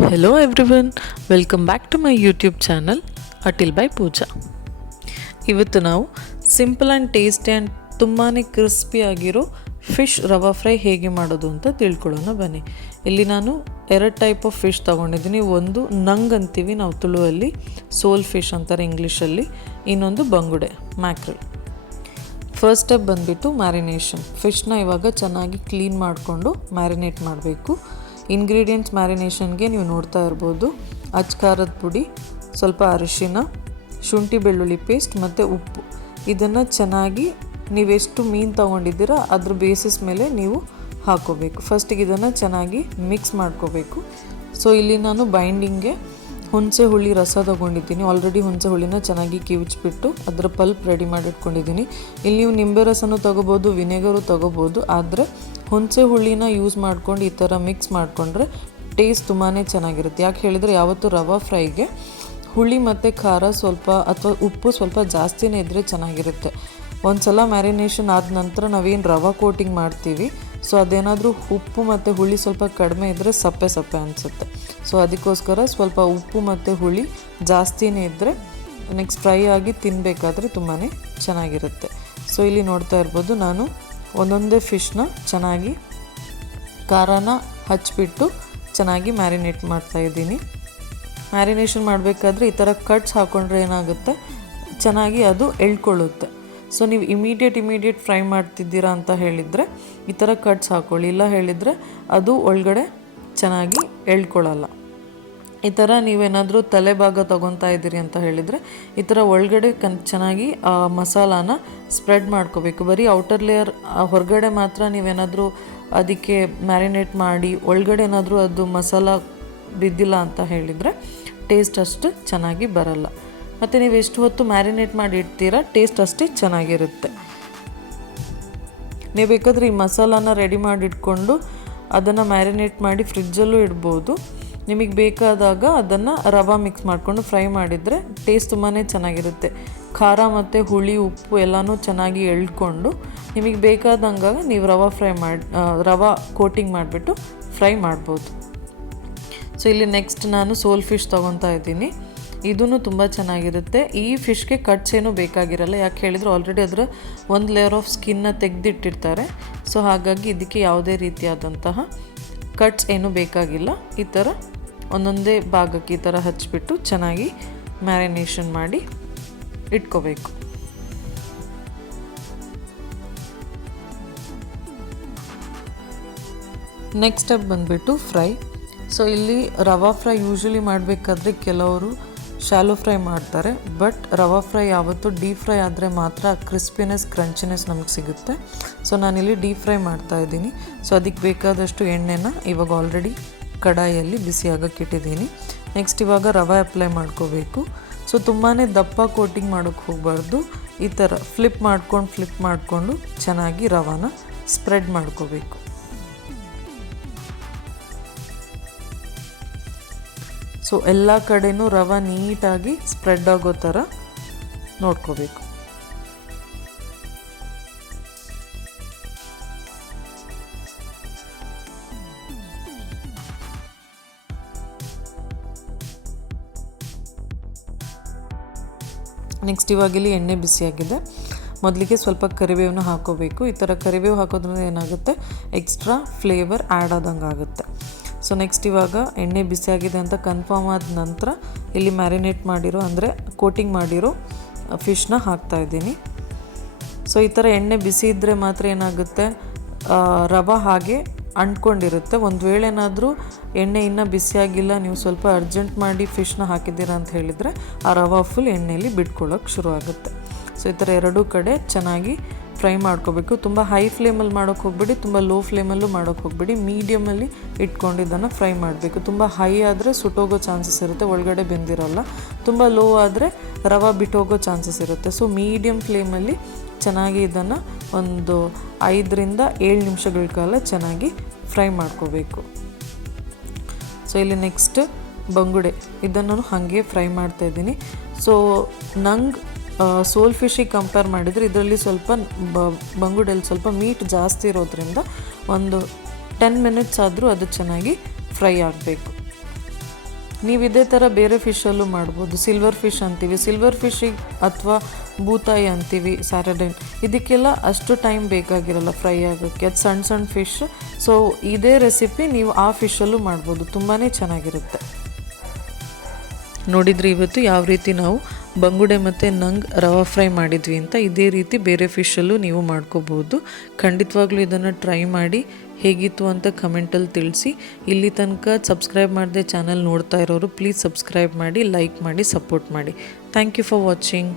Hello everyone, welcome back to my YouTube channel Atil by Pooja. ಇವತ್ತು ನಾವು simple and tasty and ತುಂಬಾ crispy ಆಗಿರೋ fish ರವಾ fry ಹೇಗೆ ಮಾಡೋದು ಅಂತ ತಿಳ್ಕೊಳ್ಳೋಣ ಬನ್ನಿ. ಇಲ್ಲಿ ನಾನು 2 ಟೈಪ್ ಆಫ್ ಫಿಶ್ ತೊಗೊಂಡಿದ್ದೀನಿ. ಒಂದು ನಂಗ್ ಅಂತೀವಿ ನಾವು ತುಳುವಲ್ಲಿ, ಸೋಲ್ ಫಿಶ್ ಅಂತಾರೆ ಇಂಗ್ಲೀಷಲ್ಲಿ. ಇನ್ನೊಂದು ಬಂಗುಡೆ ಮ್ಯಾಕ್ರಲ್. ಫಸ್ಟ್ ಸ್ಟೆಪ್ ಬಂದುಬಿಟ್ಟು ಮ್ಯಾರಿನೇಷನ್. ಫಿಶ್ನ ಇವಾಗ ಚೆನ್ನಾಗಿ ಕ್ಲೀನ್ ಮಾಡಿಕೊಂಡು ಮ್ಯಾರಿನೇಟ್ ಮಾಡಬೇಕು. ಇಂಗ್ರೀಡಿಯೆಂಟ್ಸ್ ಮ್ಯಾರಿನೇಷನ್ಗೆ ನೀವು ನೋಡ್ತಾ ಇರ್ಬೋದು, ಅಚ್ಕಾರದ ಪುಡಿ, ಸ್ವಲ್ಪ ಅರಿಶಿನ, ಶುಂಠಿ ಬೆಳ್ಳುಳ್ಳಿ ಪೇಸ್ಟ್ ಮತ್ತು ಉಪ್ಪು. ಇದನ್ನು ಚೆನ್ನಾಗಿ ನೀವೆಷ್ಟು ಮೀನು ತೊಗೊಂಡಿದ್ದೀರ ಅದ್ರ ಬೇಸಿಸ್ ಮೇಲೆ ನೀವು ಹಾಕೋಬೇಕು. ಫಸ್ಟಿಗೆ ಇದನ್ನು ಚೆನ್ನಾಗಿ ಮಿಕ್ಸ್ ಮಾಡ್ಕೋಬೇಕು. ಸೊ ಇಲ್ಲಿ ನಾನು ಬೈಂಡಿಂಗ್ಗೆ ಹುಣಸೆ ಹುಳಿ ರಸ ತೊಗೊಂಡಿದ್ದೀನಿ. ಆಲ್ರೆಡಿ ಹುಣಸೆ ಹುಳಿನ ಚೆನ್ನಾಗಿ ಕಿವುಚ್ಬಿಟ್ಟು ಅದರ ಪಲ್ಪ್ ರೆಡಿ ಮಾಡಿಟ್ಕೊಂಡಿದ್ದೀನಿ. ಇಲ್ಲಿ ನೀವು ನಿಂಬೆ ರಸನೂ ತೊಗೋಬೋದು, ವಿನೆಗರು ತೊಗೋಬೋದು. ಆದರೆ ಹುಣಸೆ ಹುಳಿನ ಯೂಸ್ ಮಾಡ್ಕೊಂಡು ಈ ಥರ ಮಿಕ್ಸ್ ಮಾಡಿಕೊಂಡ್ರೆ ಟೇಸ್ಟ್ ತುಂಬಾ ಚೆನ್ನಾಗಿರುತ್ತೆ. ಯಾಕೆ ಹೇಳಿದರೆ ಯಾವತ್ತೂ ರವಾ ಫ್ರೈಗೆ ಹುಳಿ ಮತ್ತು ಖಾರ ಸ್ವಲ್ಪ ಅಥವಾ ಉಪ್ಪು ಸ್ವಲ್ಪ ಜಾಸ್ತಿನೇ ಇದ್ದರೆ ಚೆನ್ನಾಗಿರುತ್ತೆ. ಒಂದು ಸಲ ಮ್ಯಾರಿನೇಷನ್ ಆದ ನಂತರ ನಾವೇನು ರವಾ ಕೋಟಿಂಗ್ ಮಾಡ್ತೀವಿ, ಸೊ ಅದೇನಾದರೂ ಉಪ್ಪು ಮತ್ತು ಹುಳಿ ಸ್ವಲ್ಪ ಕಡಿಮೆ ಇದ್ದರೆ ಸಪ್ಪೆ ಸಪ್ಪೆ ಅನಿಸುತ್ತೆ. ಸೊ ಅದಕ್ಕೋಸ್ಕರ ಸ್ವಲ್ಪ ಉಪ್ಪು ಮತ್ತು ಹುಳಿ ಜಾಸ್ತಿನೇ ಇದ್ದರೆ ನೆಕ್ಸ್ಟ್ ಫ್ರೈ ಆಗಿ ತಿನ್ನಬೇಕಾದ್ರೆ ತುಂಬಾ ಚೆನ್ನಾಗಿರುತ್ತೆ. ಸೊ ಇಲ್ಲಿ ನೋಡ್ತಾ ಇರ್ಬೋದು, ನಾನು ಒಂದೊಂದೇ ಫಿಶ್ನ ಚೆನ್ನಾಗಿ ಖಾರನ ಹಚ್ಚಿಬಿಟ್ಟು ಚೆನ್ನಾಗಿ ಮ್ಯಾರಿನೇಟ್ ಮಾಡ್ತಾಯಿದ್ದೀನಿ. ಮ್ಯಾರಿನೇಷನ್ ಮಾಡಬೇಕಾದ್ರೆ ಈ ಥರ ಕಟ್ಸ್ ಹಾಕ್ಕೊಂಡ್ರೆ ಏನಾಗುತ್ತೆ, ಚೆನ್ನಾಗಿ ಅದು ಎಳ್ಕೊಳ್ಳುತ್ತೆ. ಸೊ ನೀವು ಇಮಿಡಿಯೇಟ್ ಫ್ರೈ ಮಾಡ್ತಿದ್ದೀರಾ ಅಂತ ಹೇಳಿದರೆ ಈ ಥರ ಕಟ್ಸ್ ಹಾಕ್ಕೊಳ್ಳಿ. ಇಲ್ಲ ಹೇಳಿದರೆ ಅದು ಒಳಗಡೆ ಚೆನ್ನಾಗಿ ಎಳ್ಕೊಳ್ಳಲ್ಲ. ಈ ಥರ ನೀವೇನಾದರೂ ತಲೆ ಭಾಗ ತೊಗೊತಾ ಇದ್ದೀರಿ ಅಂತ ಹೇಳಿದರೆ ಈ ಥರ ಒಳಗಡೆ ಚೆನ್ನಾಗಿ ಮಸಾಲಾನ ಸ್ಪ್ರೆಡ್ ಮಾಡ್ಕೋಬೇಕು. ಬರೀ ಔಟರ್ ಲೇಯರ್ ಹೊರಗಡೆ ಮಾತ್ರ ನೀವೇನಾದರೂ ಅದಕ್ಕೆ ಮ್ಯಾರಿನೇಟ್ ಮಾಡಿ ಒಳಗಡೆ ಏನಾದರೂ ಅದು ಮಸಾಲ ಬಿದ್ದಿಲ್ಲ ಅಂತ ಹೇಳಿದರೆ ಟೇಸ್ಟ್ ಅಷ್ಟು ಚೆನ್ನಾಗಿ ಬರಲ್ಲ. ಮತ್ತು ನೀವು ಎಷ್ಟು ಹೊತ್ತು ಮ್ಯಾರಿನೇಟ್ ಮಾಡಿ ಇಡ್ತೀರಾ ಟೇಸ್ಟ್ ಅಷ್ಟೇ ಚೆನ್ನಾಗಿರುತ್ತೆ. ನೀವು ಬೇಕಾದರೆ ಈ ಮಸಾಲಾನ ರೆಡಿ ಮಾಡಿ ಇಟ್ಕೊಂಡು ಅದನ್ನು ಮ್ಯಾರಿನೇಟ್ ಮಾಡಿ ಫ್ರಿಜ್ಜಲ್ಲೂ ಇಡ್ಬೋದು. ನಿಮಗೆ ಬೇಕಾದಾಗ ಅದನ್ನು ರವಾ ಮಿಕ್ಸ್ ಮಾಡಿಕೊಂಡು ಫ್ರೈ ಮಾಡಿದರೆ ಟೇಸ್ಟ್ ತುಂಬಾ ಚೆನ್ನಾಗಿರುತ್ತೆ. ಖಾರ ಮತ್ತು ಹುಳಿ ಉಪ್ಪು ಎಲ್ಲನೂ ಚೆನ್ನಾಗಿ ಎಳ್ಕೊಂಡು ನಿಮಗೆ ಬೇಕಾದಂಗೆ ನೀವು ರವಾ ಕೋಟಿಂಗ್ ಮಾಡಿಬಿಟ್ಟು ಫ್ರೈ ಮಾಡ್ಬೋದು. ಸೊ ಇಲ್ಲಿ ನೆಕ್ಸ್ಟ್ ನಾನು ಸೋಲ್ ಫಿಶ್ ತೊಗೊತಾ ಇದ್ದೀನಿ. ಇದೂ ತುಂಬ ಚೆನ್ನಾಗಿರುತ್ತೆ. ಈ ಫಿಶ್ಗೆ ಕಟ್ಸ್ ಏನೂ ಬೇಕಾಗಿರಲ್ಲ. ಯಾಕೆ ಹೇಳಿದರೆ ಆಲ್ರೆಡಿ ಅದರ ಒಂದು ಲೇಯರ್ ಆಫ್ ಸ್ಕಿನ್ನ ತೆಗೆದಿಟ್ಟಿರ್ತಾರೆ. ಸೊ ಹಾಗಾಗಿ ಇದಕ್ಕೆ ಯಾವುದೇ ರೀತಿಯಾದಂತಹ ಕಟ್ಸ್ ಏನೂ ಬೇಕಾಗಿಲ್ಲ. ಈ ಥರ ಒಂದೊಂದೇ ಭಾಗಕ್ಕೆ ಈ ಥರ ಹಚ್ಚಿಬಿಟ್ಟು ಚೆನ್ನಾಗಿ ಮ್ಯಾರಿನೇಷನ್ ಮಾಡಿ ಇಟ್ಕೋಬೇಕು. ನೆಕ್ಸ್ಟ್ ಸ್ಟೆಪ್ ಬಂದುಬಿಟ್ಟು ಫ್ರೈ. ಸೊ ಇಲ್ಲಿ ರವಾ ಫ್ರೈ ಯೂಶ್ವಲಿ ಮಾಡಬೇಕಾದ್ರೆ ಕೆಲವರು ಶಾಲೋ ಫ್ರೈ ಮಾಡ್ತಾರೆ. ಬಟ್ ರವಾ ಫ್ರೈ ಯಾವತ್ತೂ ಡೀಪ್ ಫ್ರೈ ಆದರೆ ಮಾತ್ರ ಕ್ರಿಸ್ಪಿನೆಸ್ ಕ್ರಂಚಿನೆಸ್ ನಮಗೆ ಸಿಗುತ್ತೆ. ಸೊ ನಾನಿಲ್ಲಿ ಡೀಪ್ ಫ್ರೈ ಮಾಡ್ತಾಯಿದ್ದೀನಿ. ಸೊ ಅದಕ್ಕೆ ಬೇಕಾದಷ್ಟು ಎಣ್ಣೆನ ಇವಾಗ ಆಲ್ರೆಡಿ ಕಡಾಯಿಯಲ್ಲಿ ಬಿಸಿಯಾಗಕ್ಕಿಟ್ಟಿದ್ದೀನಿ. ನೆಕ್ಸ್ಟ್ ಇವಾಗ ರವೆ ಅಪ್ಲೈ ಮಾಡ್ಕೋಬೇಕು. ಸೊ ತುಂಬಾ ದಪ್ಪ ಕೋಟಿಂಗ್ ಮಾಡೋಕ್ಕೆ ಹೋಗಬಾರ್ದು. ಈ ಥರ ಫ್ಲಿಪ್ ಮಾಡಿಕೊಂಡು ಚೆನ್ನಾಗಿ ರವಾನ ಸ್ಪ್ರೆಡ್ ಮಾಡ್ಕೋಬೇಕು. ಸೊ ಎಲ್ಲ ಕಡೆನೂ ರವೆ ನೀಟಾಗಿ ಸ್ಪ್ರೆಡ್ ಆಗೋ ಥರ ನೋಡ್ಕೋಬೇಕು. ನೆಕ್ಸ್ಟ್ ಇವಾಗಿಲ್ಲಿ ಎಣ್ಣೆ ಬಿಸಿಯಾಗಿದೆ. ಮೊದಲಿಗೆ ಸ್ವಲ್ಪ ಕರಿಬೇವನ್ನ ಹಾಕೋಬೇಕು. ಈ ಥರ ಕರಿಬೇವು ಹಾಕೋದ್ರಿಂದ ಏನಾಗುತ್ತೆ, ಎಕ್ಸ್ಟ್ರಾ ಫ್ಲೇವರ್ ಆ್ಯಡ್ ಆದಂಗೆ ಆಗುತ್ತೆ. ಸೊ ನೆಕ್ಸ್ಟ್ ಇವಾಗ ಎಣ್ಣೆ ಬಿಸಿಯಾಗಿದೆ ಅಂತ ಕನ್ಫರ್ಮ್ ಆದ ನಂತರ ಇಲ್ಲಿ ಮ್ಯಾರಿನೇಟ್ ಮಾಡಿರೋ ಅಂದರೆ ಕೋಟಿಂಗ್ ಮಾಡಿರೋ ಫಿಶ್ನ ಹಾಕ್ತಾಯಿದ್ದೀನಿ. ಸೊ ಈ ಥರ ಎಣ್ಣೆ ಬಿಸಿ ಇದ್ದರೆ ಮಾತ್ರ ಏನಾಗುತ್ತೆ, ರವೆ ಹಾಗೆ ಅಂಟ್ಕೊಂಡಿರುತ್ತೆ. ಒಂದು ವೇಳೆ ಏನಾದರೂ ಎಣ್ಣೆ ಇನ್ನೂ ಬಿಸಿಯಾಗಿಲ್ಲ, ನೀವು ಸ್ವಲ್ಪ ಅರ್ಜೆಂಟ್ ಮಾಡಿ ಫಿಶ್ನ ಹಾಕಿದ್ದೀರಾ ಅಂತ ಹೇಳಿದರೆ ಆ ರವೆ ಫುಲ್ ಎಣ್ಣೆಯಲ್ಲಿ ಬಿಟ್ಕೊಳ್ಳೋಕೆ ಶುರು ಆಗುತ್ತೆ. ಸೊ ಈ ಥರ ಎರಡೂ ಕಡೆ ಚೆನ್ನಾಗಿ ಫ್ರೈ ಮಾಡ್ಕೋಬೇಕು. ತುಂಬ ಹೈ ಫ್ಲೇಮಲ್ಲಿ ಮಾಡೋಕ್ಕೆ ಹೋಗ್ಬಿಡಿ, ತುಂಬ ಲೋ ಫ್ಲೇಮಲ್ಲೂ ಮಾಡೋಕ್ಕೆ ಹೋಗ್ಬಿಡಿ. ಮೀಡಿಯಮಲ್ಲಿ ಇಟ್ಕೊಂಡು ಇದನ್ನು ಫ್ರೈ ಮಾಡಬೇಕು. ತುಂಬ ಹೈ ಆದರೆ ಸುಟ್ಟೋಗೋ ಚಾನ್ಸಸ್ ಇರುತ್ತೆ, ಒಳಗಡೆ ಬೆಂದಿರೋಲ್ಲ. ತುಂಬ ಲೋ ಆದರೆ ರವೆ ಬಿಟ್ಟೋಗೋ ಚಾನ್ಸಸ್ ಇರುತ್ತೆ. ಸೊ ಮೀಡಿಯಮ್ ಫ್ಲೇಮಲ್ಲಿ ಚೆನ್ನಾಗಿ ಇದನ್ನು ಒಂದು 5ರಿಂದ 7 ನಿಮಿಷಗಳ ಕಾಲ ಚೆನ್ನಾಗಿ ಫ್ರೈ ಮಾಡ್ಕೋಬೇಕು. ಸೊ ಇಲ್ಲಿ ನೆಕ್ಸ್ಟ್ ಬಂಗುಡೆ, ಇದನ್ನು ಹಾಗೆ ಫ್ರೈ ಮಾಡ್ತಾಯಿದ್ದೀನಿ. ಸೊ ನಂಗೆ ಸೋಲ್ ಫಿಶಿಗೆ ಕಂಪೇರ್ ಮಾಡಿದರೆ ಇದರಲ್ಲಿ ಸ್ವಲ್ಪ ಬಂಗುಡೆಯಲ್ಲಿ ಸ್ವಲ್ಪ ಮೀಟ್ ಜಾಸ್ತಿ ಇರೋದ್ರಿಂದ ಒಂದು 10 ಮಿನಿಟ್ಸ್ ಆದರೂ ಅದು ಚೆನ್ನಾಗಿ ಫ್ರೈ ಆಗಬೇಕು. ನೀವು ಇದೇ ಥರ ಬೇರೆ ಫಿಶಲ್ಲೂ ಮಾಡ್ಬೋದು. ಸಿಲ್ವರ್ ಫಿಶ್ ಅಂತೀವಿ, ಸಿಲ್ವರ್ ಫಿಶಿಗೆ ಅಥವಾ ಬೂತಾಯಿ ಅಂತೀವಿ, ಸ್ಯಾರಡೈನ್, ಇದಕ್ಕೆಲ್ಲ ಅಷ್ಟು ಟೈಮ್ ಬೇಕಾಗಿರಲ್ಲ ಫ್ರೈ ಆಗೋಕ್ಕೆ. ಅದು ಸಣ್ಣ ಸಣ್ಣ ಫಿಶ್. ಸೊ ಇದೇ ರೆಸಿಪಿ ನೀವು ಆ ಫಿಶಲ್ಲೂ ಮಾಡ್ಬೋದು, ತುಂಬಾ ಚೆನ್ನಾಗಿರುತ್ತೆ. ನೋಡಿದರೆ ಇವತ್ತು ಯಾವ ರೀತಿ ನಾವು ಬಂಗುಡೆ ಮತ್ತು ನಂಗ್ ರವಾ ಫ್ರೈ ಮಾಡಿದ್ವಿ ಅಂತ, ಇದೇ ರೀತಿ ಬೇರೆ ಫಿಶಲ್ಲೂ ನೀವು ಮಾಡ್ಕೋಬೋದು. ಖಂಡಿತವಾಗ್ಲೂ ಇದನ್ನು ಟ್ರೈ ಮಾಡಿ ಹೇಗಿತ್ತು ಅಂತ ಕಮೆಂಟಲ್ಲಿ ತಿಳಿಸಿ. ಇಲ್ಲಿ ತನಕ ಸಬ್ಸ್ಕ್ರೈಬ್ ಮಾಡದೆ ಚಾನಲ್ ನೋಡ್ತಾ ಇರೋರು ಪ್ಲೀಸ್ ಸಬ್ಸ್ಕ್ರೈಬ್ ಮಾಡಿ, ಲೈಕ್ ಮಾಡಿ, ಸಪೋರ್ಟ್ ಮಾಡಿ. Thank you for watching.